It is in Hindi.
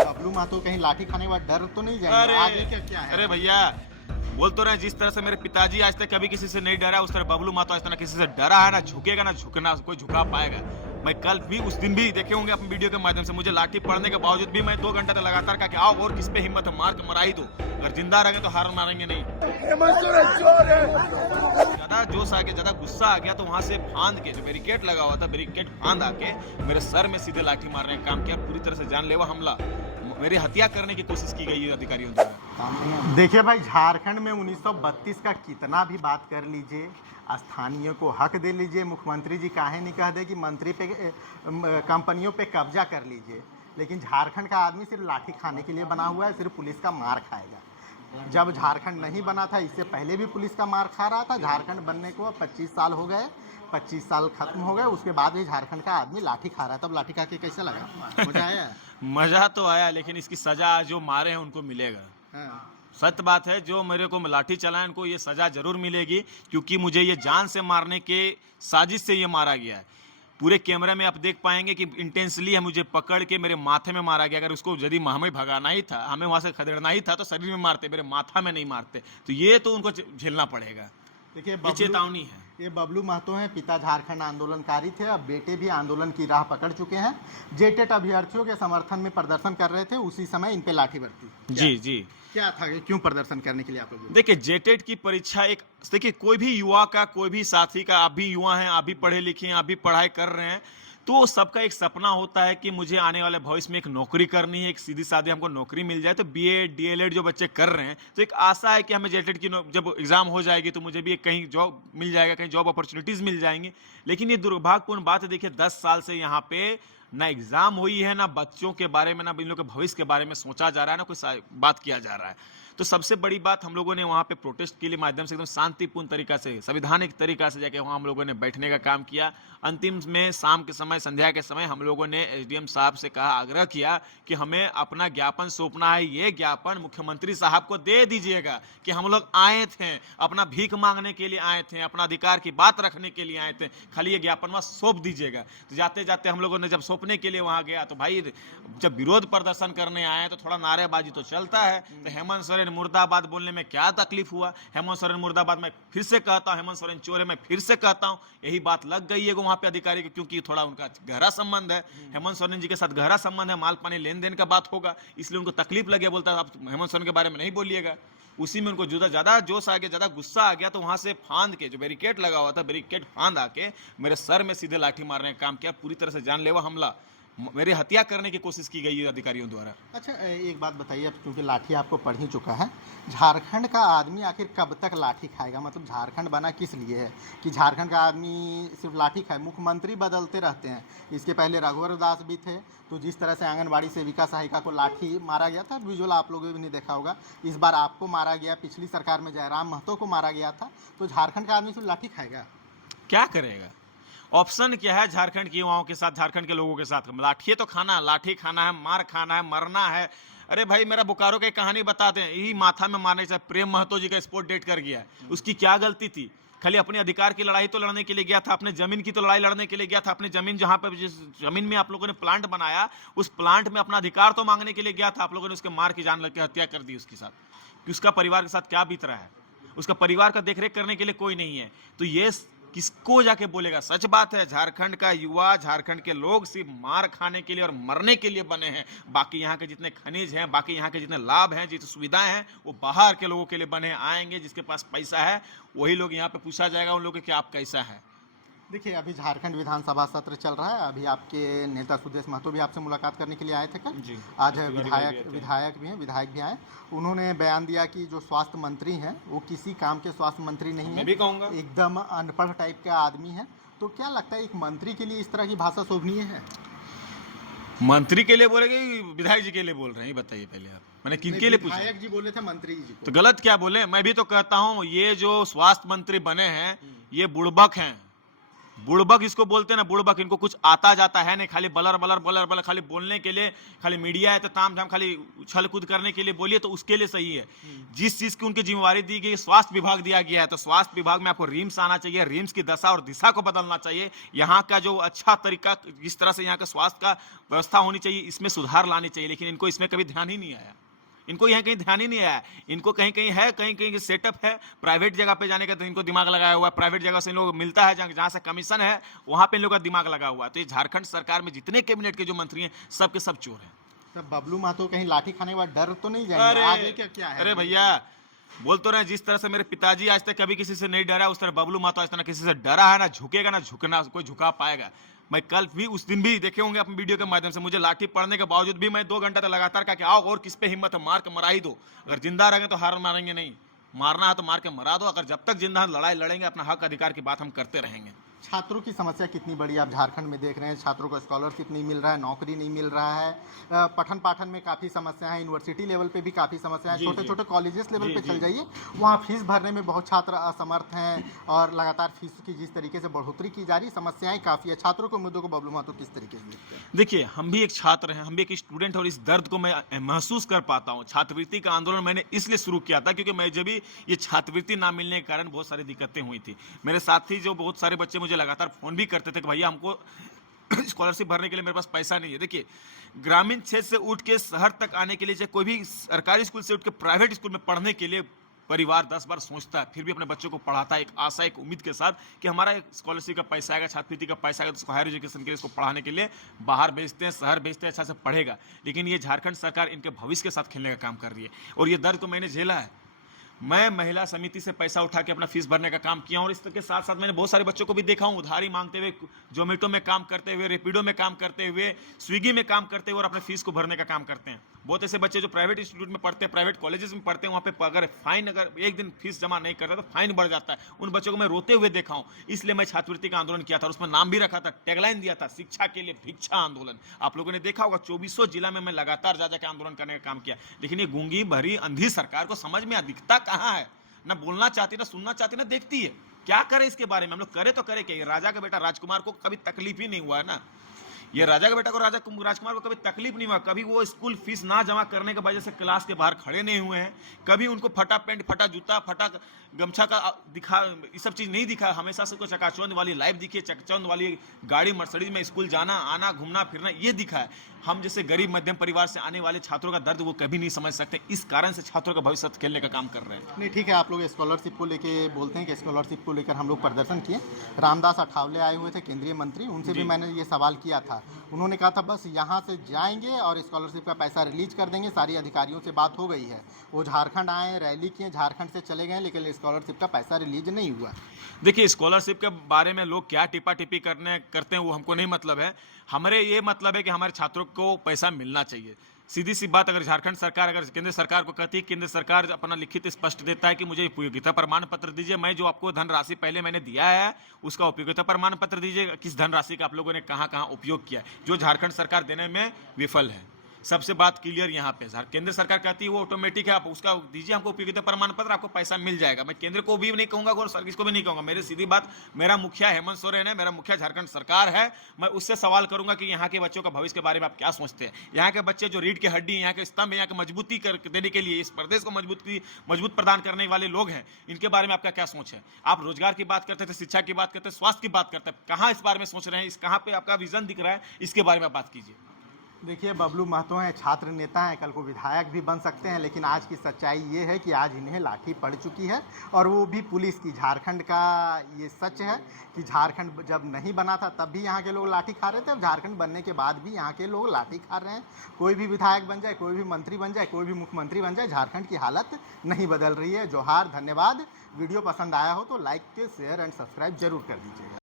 बबलू महतो कहीं लाठी खाने के बाद डर तो नहीं जाएंगे? आगे क्या है? अरे भैया, बोल तो रहे जिस तरह से मेरे पिताजी आज तक कभी किसी से नहीं डरा, उस तरह बबलू महतो आज तक ना किसी से डरा है, ना झुकेगा, ना झुकना कोई झुका पाएगा। मैं कल भी उस दिन भी देखे होंगे अपनी वीडियो के माध्यम से, मुझे लाठी पड़ने के बावजूद भी मैं 2 घंटा तक लगातार कहा कि आओ और किस पे हिम्मत है, मार के मरा ही दो, अगर जिंदा रहेंगे तो हार मारेंगे नहीं। ज्यादा जोश आ गया, ज्यादा गुस्सा आ गया तो वहां से फांद के, जो बैरिकेड लगा हुआ था, बैरिकेड फांद आके मेरे सर में सीधे लाठी मारने का काम किया। पूरी तरह से जानलेवा हमला, मेरी हत्या करने की कोशिश की गई है अधिकारियों द्वारा। देखिए भाई, झारखंड में 1932 का कितना भी बात कर लीजिए, स्थानीय को हक दे लीजिए, मुख्यमंत्री जी काहे नहीं कह दे कि मंत्री पे कंपनियों पे कब्जा कर लीजिए, लेकिन झारखंड का आदमी सिर्फ लाठी खाने के लिए बना हुआ है, सिर्फ पुलिस का मार खाएगा। जब झारखंड नहीं बना था, इससे पहले भी पुलिस का मार खा रहा था। झारखंड बनने को 25 साल हो गए, 25 साल खत्म हो गए, उसके बाद भी झारखंड का आदमी लाठी खा रहा है। तब लाठी खा के कैसे लगा? मजा आया? मजा तो आया, लेकिन इसकी सजा जो मारे हैं उनको मिलेगा। हाँ। सत्य बात है, जो मेरे को लाठी चलाए उनको ये सजा जरूर मिलेगी, क्योंकि मुझे ये जान से मारने के साजिश से ये मारा गया है। पूरे कैमरे में आप देख पाएंगे कि इंटेंसली है मुझे पकड़ के मेरे माथे में मारा गया। अगर उसको यदि हमें भगाना ही था, हमें वहां से खदेड़ना ही था, तो शरीर में मारते, मेरे माथा में नहीं मारते। तो ये तो उनको झेलना पड़ेगा। देखिए, ये चेतावनी है। ये बबलू महतो हैं, पिता झारखंड आंदोलनकारी थे, अब बेटे भी आंदोलन की राह पकड़ चुके हैं। जेटेट अभ्यर्थियों के समर्थन में प्रदर्शन कर रहे थे, उसी समय इन पे लाठी बरती। जी क्या था, क्यों प्रदर्शन करने के लिए आप लोग? देखिए, जेटेट की परीक्षा एक, देखिए कोई भी युवा का, कोई भी साथी का, आप भी युवा हैं, आप भी पढ़े लिखे हैं, आप भी पढ़ाई कर रहे हैं, तो सबका एक सपना होता है कि मुझे आने वाले भविष्य में एक नौकरी करनी है, एक सीधी सादी हमको नौकरी मिल जाए। तो बीएड डीएलएड जो बच्चे कर रहे हैं, तो एक आशा है कि हमें जेटेट की जब एग्जाम हो जाएगी तो मुझे भी एक कहीं जॉब मिल जाएगा, कहीं जॉब अपॉर्चुनिटीज मिल जाएंगी। लेकिन ये दुर्भाग्यपूर्ण बात है, देखिए 10 साल से यहाँ पे ना एग्जाम हुई है, ना बच्चों के बारे में, ना इन लोगों के भविष्य के बारे में सोचा जा रहा है, ना कोई बात किया जा रहा है। तो सबसे बड़ी बात, हम लोगों ने वहाँ पे प्रोटेस्ट के लिए माध्यम से एकदम शांतिपूर्ण तरीका से, संवैधानिक तरीका से जाके वहाँ हम लोगों ने बैठने का काम किया। अंतिम में शाम के समय, संध्या के समय हम लोगों ने एसडीएम साहब से कहा, आग्रह किया कि हमें अपना ज्ञापन सौंपना है, ये ज्ञापन मुख्यमंत्री साहब को दे दीजिएगा कि हम लोग आए थे, अपना भीख मांगने के लिए आए थे, अपना अधिकार की बात रखने के लिए आए थे, खाली ये ज्ञापन वहाँ सौंप दीजिएगा। तो जाते जाते हम लोगों ने जब सौंपने के लिए वहाँ गया, तो भाई जब विरोध प्रदर्शन करने आए तो थोड़ा नारेबाजी तो चलता है। तो हेमंत सोरेन मुर्दाबाद बोलने में क्या तकलीफ हुआ? हेमंत सोरेन मुर्दाबाद मैं फिर से कहता हूँ, हेमंत सोरेन चोर है मैं फिर से कहता हूँ। यही बात लग गई है वहाँ पे अधिकारी को, क्योंकि थोड़ा उनका गहरा संबंध है, हेमंत सोरेन जी के साथ गहरा संबंध है, माल पानी लेन देन का बात होगा, इसलिए उनको तकलीफ लगे। बोलता आप हेमंत सोरेन के बारे में नहीं बोलिएगा। उसी में उनको ज्यादा जोश आ गया, ज्यादा गुस्सा आ गया, तो वहां से फांद के, जो बैरिकेड लगा हुआ था, बैरिकेड फांद आके मेरे सर में सीधे लाठी मारने का काम किया। पूरी तरह से जानलेवा हमला, मेरी हत्या करने की कोशिश की गई है अधिकारियों द्वारा। अच्छा, एक बात बताइए, अब क्योंकि लाठी आपको पड़ ही चुका है, झारखंड का आदमी आखिर कब तक लाठी खाएगा? मतलब झारखंड बना किस लिए है कि झारखंड का आदमी सिर्फ लाठी खाए? मुख्यमंत्री बदलते रहते हैं, इसके पहले रघुवर दास भी थे, तो जिस तरह से आंगनबाड़ी सेविका सहायिका को लाठी मारा गया था, विजुअल आप लोगों ने भी नहीं देखा होगा, इस बार आपको मारा गया, पिछली सरकार में जयराम महतो को मारा गया था। तो झारखंड का आदमी सिर्फ लाठी खाएगा? क्या करेगा? ऑप्शन क्या है झारखंड के युवाओं के साथ, झारखंड के लोगों के साथ? लाठी तो खाना, लाठी खाना है, मार खाना है, मरना है। अरे भाई, मेरा बोकारो की कहानी बता दें, यही माथा में मारने से प्रेम महतो जी का स्पोर्ट डेट कर गया। उसकी क्या गलती थी? खाली अपने अधिकार की लड़ाई तो लड़ने के लिए गया था, अपने जमीन की तो लड़ाई लड़ने के लिए गया था। अपनी जमीन, जहां पर जिस जमीन में आप लोगों ने प्लांट बनाया, उस प्लांट में अपना अधिकार तो मांगने के लिए गया था। आप लोगों ने उसके मार की जान लग के हत्या कर दी उसके साथ। कि उसका परिवार के साथ क्या बीत रहा है, उसका परिवार का देखरेख करने के लिए कोई नहीं है। तो ये किसको जाके बोलेगा? सच बात है, झारखंड का युवा, झारखंड के लोग सिर्फ मार खाने के लिए और मरने के लिए बने हैं। बाकी यहाँ के जितने खनिज हैं, बाकी यहाँ के जितने लाभ हैं, जितनी सुविधाएं हैं, वो बाहर के लोगों के लिए बने। आएंगे जिसके पास पैसा है, वही लोग यहाँ पे पूछा जाएगा उन लोगों कि आप कैसा है। देखिए, अभी झारखंड विधानसभा सत्र चल रहा है, अभी आपके नेता सुदेश महतो भी आपसे मुलाकात करने के लिए आए थे कल जी। आज विधायक भी आए। उन्होंने बयान दिया कि जो स्वास्थ्य मंत्री हैं वो किसी काम के स्वास्थ्य मंत्री नहीं है, मैं भी कहूँगा एकदम अनपढ़ टाइप का आदमी है। तो क्या लगता है, एक मंत्री के लिए इस तरह की भाषा शोभनीय है? मंत्री के लिए बोलेंगे, विधायक जी के लिए बोल रहे हैं, बताइए पहले आप। मैंने किनके लिए पूछा? विधायक जी बोले थे मंत्री जी को। तो गलत क्या बोले? मैं भी तो कहता हूँ, ये जो स्वास्थ्य मंत्री बने हैं, ये बुड़बक हैं, बुड़बक इसको बोलते हैं ना, बुड़बक। इनको कुछ आता जाता है नहीं, खाली बलर बलर बलर बलर, खाली बोलने के लिए, खाली मीडिया है तो ताम झाम खाली उछल कूद करने के लिए बोलिए तो उसके लिए सही है। जिस चीज की उनकी जिम्मेवारी दी गई, स्वास्थ्य विभाग दिया गया है, तो स्वास्थ्य विभाग में आपको रिम्स आना चाहिए, रिम्स की दशा और दिशा को बदलना चाहिए। यहाँ का जो अच्छा तरीका, जिस तरह से यहाँ का स्वास्थ्य का व्यवस्था होनी चाहिए, इसमें सुधार लानी चाहिए, लेकिन इनको इसमें कभी ध्यान ही नहीं आया। इनको यहाँ कहीं ध्यान ही नहीं आया। इनको कहीं कहीं है, कहीं कहीं सेटअप है प्राइवेट जगह पे जाने का, तो इनको दिमाग लगाया हुआ है। प्राइवेट जगह से इन लोग मिलता है, जहाँ से कमीशन है वहां पे इन लोगों का दिमाग लगा हुआ है। तो ये झारखंड सरकार में जितने कैबिनेट के जो मंत्री हैं, सब के सब चोर हैं। तब बबलू महतो कहीं लाठी खाने के बाद डर तो नहीं जाएंगे? आगे क्या है? अरे भैया, बोल तो रहे, जिस तरह से मेरे पिताजी आज तक कभी किसी से नहीं डरा, उस तरह बबलू महतो आज तक किसी से डरा है, ना झुकेगा, ना झुकना कोई झुका पाएगा। मैं कल भी, उस दिन भी देखे होंगे अपने वीडियो के माध्यम से, मुझे लाठी पड़ने के बावजूद भी मैं 2 घंटा तक लगातार कहा कि आओ और किस पे हिम्मत है, मार के मरा ही दो। अगर जिंदा रहेंगे तो हार मारेंगे नहीं, मारना है तो मार के मरा दो। अगर जब तक जिंदा लड़ाई लड़ेंगे, अपना हक अधिकार की बात हम करते रहेंगे। छात्रों की समस्या कितनी बड़ी आप झारखंड में देख रहे हैं। छात्रों को स्कॉलरशिप नहीं मिल रहा है, नौकरी नहीं मिल रहा है, पठन पाठन में काफ़ी समस्या है, यूनिवर्सिटी लेवल पे भी काफ़ी समस्या है, छोटे छोटे कॉलेजेस लेवल पे चल जाइए, वहाँ फीस भरने में बहुत छात्र असमर्थ हैं और लगातार फीस की जिस तरीके से बढ़ोतरी की जा रही, समस्याएं काफ़ी है। छात्रों के मुद्दों को बबलू महतो किस तरीके से देखते हैं? देखिए, हम भी एक छात्र हैं, हम भी एक स्टूडेंट, और इस दर्द को मैं महसूस कर पाता हूँ। छात्रवृत्ति का आंदोलन मैंने इसलिए शुरू किया था क्योंकि मैं जब भी ये छात्रवृत्ति ना मिलने के कारण बहुत सारी दिक्कतें हुई थी। मेरे साथी जो बहुत सारे बच्चे मुझे लगातार फोन भी करते थे कि भैया हमको स्कॉलरशिप भरने के लिए मेरे पास पैसा नहीं है। देखिए, ग्रामीण क्षेत्र से उठ के शहर तक आने के लिए, चाहे कोई भी सरकारी स्कूल से उठ के प्राइवेट स्कूल में पढ़ने के लिए परिवार 10 बार सोचता है, फिर भी अपने बच्चों को पढ़ाता है, एक आशा, एक उम्मीद के साथ कि हमारा स्कॉलरशिप का पैसा आएगा, छात्रवृत्ति का पैसा आएगा, तो उसको हायर एजुकेशन के लिए इसको पढ़ाने के लिए बाहर भेजते हैं, शहर भेजते हैं, अच्छा से पढ़ेगा। लेकिन ये झारखंड सरकार इनके भविष्य के साथ खेलने का काम कर रही है, और ये दर्द को मैंने झेला है। मैं महिला समिति से पैसा उठा के अपना फीस भरने का काम किया, और इसके साथ साथ मैंने बहुत सारे बच्चों को भी देखा हूँ उधारी मांगते हुए, जोमेटो में काम करते हुए, रेपिडो में काम करते हुए, स्विगी में काम करते हुए, और अपने फीस को भरने का काम करते हैं। बहुत ऐसे बच्चे जो प्राइवेट इंस्टीट्यूट में पढ़ते हैं, प्राइवेट कॉलेजेस में पढ़ते हैं, वहाँ पे अगर फाइन, अगर एक दिन फीस जमा नहीं करता तो फाइन बढ़ जाता है। उन बच्चों को मैं रोते हुए देखा हूँ। इसलिए मैं छात्रवृत्ति का आंदोलन किया था, और उसमें नाम भी रखा था, टैगलाइन दिया था, शिक्षा के लिए भिक्षा आंदोलन। आप लोगों ने देखा होगा, 2400 जिला में मैं लगातार जा जाकर आंदोलन करने का काम किया। लेकिन ये गूंगी भरी अंधी सरकार को समझ में दिखता कहाँ है? ना बोलना चाहती, ना सुनना चाहती, ना देखती है। क्या करे इसके बारे में? हम लोग करे तो करे क्या? राजा का बेटा राजकुमार को कभी तकलीफ ही नहीं हुआ है ना। ये राजा का बेटा को, राजकुमार को कभी तकलीफ नहीं हुआ। कभी वो स्कूल फीस ना जमा करने की वजह से क्लास के बाहर खड़े नहीं हुए हैं। कभी उनको फटा पैंट, फटा जूता, फटा गमछा का दिखा, ये सब चीज नहीं दिखा। हमेशा से चकाचौंध वाली लाइफ दिखी, चकाचौंध वाली गाड़ी, मर्सिडीज में स्कूल जाना आना, घूमना फिरना, ये दिखा है। हम जैसे गरीब मध्यम परिवार से आने वाले छात्रों का दर्द वो कभी नहीं समझ सकते। इस कारण से छात्रों का भविष्य खेलने का काम कर रहे हैं। नहीं, ठीक है, आप लोग स्कॉलरशिप को लेके बोलते हैं कि स्कॉलरशिप को लेकर हम लोग प्रदर्शन किए। रामदास अठावले आए हुए थे, केंद्रीय मंत्री, उनसे भी मैंने ये सवाल किया था। उन्होंने कहा था बस यहाँ से जाएंगे और स्कॉलरशिप का पैसा रिलीज कर देंगे, सारी अधिकारियों से बात हो गई है। वो झारखंड आए, रैली किए, झारखंड से चले गए, लेकिन स्कॉलरशिप का पैसा रिलीज नहीं हुआ। देखिए, स्कॉलरशिप के बारे में लोग क्या टिपा टिपी करते हैं वो हमको नहीं मतलब है। हमारे ये मतलब है कि हमारे छात्रों को पैसा मिलना चाहिए। सीधी सी बात, अगर झारखंड सरकार, अगर केंद्र सरकार को कहती है, केंद्र सरकार अपना लिखित स्पष्ट देता है कि मुझे उपयोगिता प्रमाण पत्र दीजिए, मैं जो आपको धनराशि पहले मैंने दिया है उसका उपयोगिता प्रमाण पत्र दीजिए, किस धनराशि का आप लोगों ने कहाँ कहाँ उपयोग किया, जो झारखंड सरकार देने में विफल है। सबसे बात क्लियर यहाँ पे, केंद्र सरकार कहती है वो ऑटोमेटिक है, आप उसका दीजिए हमको उपयोगिता प्रमाण पत्र, आपको पैसा मिल जाएगा। मैं केंद्र को भी नहीं कहूंगा और सर्विस को भी नहीं कहूंगा। मेरी सीधी बात, मेरा मुखिया हेमंत सोरेन है, मेरा मुखिया झारखंड सरकार है। मैं उससे सवाल करूंगा कि यहाँ के बच्चों का भविष्य के बारे में आप क्या सोचते हैं। यहाँ के बच्चे जो रीढ़ की हड्डी, यहाँ के स्तंभ, यहाँ की मजबूती देने के लिए, इस प्रदेश को मजबूत प्रदान करने वाले लोग हैं, इनके बारे में आपका क्या सोच है? आप रोजगार की बात करते थे, शिक्षा की बात करते, स्वास्थ्य की बात करते, कहाँ इस बारे में सोच रहे हैं? कहाँ पे आपका विजन दिख रहा है? इसके बारे में आप बात कीजिए। देखिए, बबलू महतो हैं, छात्र नेता हैं, कल को विधायक भी बन सकते हैं, लेकिन आज की सच्चाई ये है कि आज इन्हें लाठी पड़ चुकी है, और वो भी पुलिस की। झारखंड का ये सच है कि झारखंड जब नहीं बना था तब भी यहाँ के लोग लाठी खा रहे थे, और झारखंड बनने के बाद भी यहाँ के लोग लाठी खा रहे हैं। कोई भी विधायक बन जाए, कोई भी मंत्री बन जाए, कोई भी मुख्यमंत्री बन जाए, झारखंड की हालत नहीं बदल रही है। जोहार, धन्यवाद। वीडियो पसंद आया हो तो लाइक, शेयर एंड सब्सक्राइब जरूर कर दीजिएगा।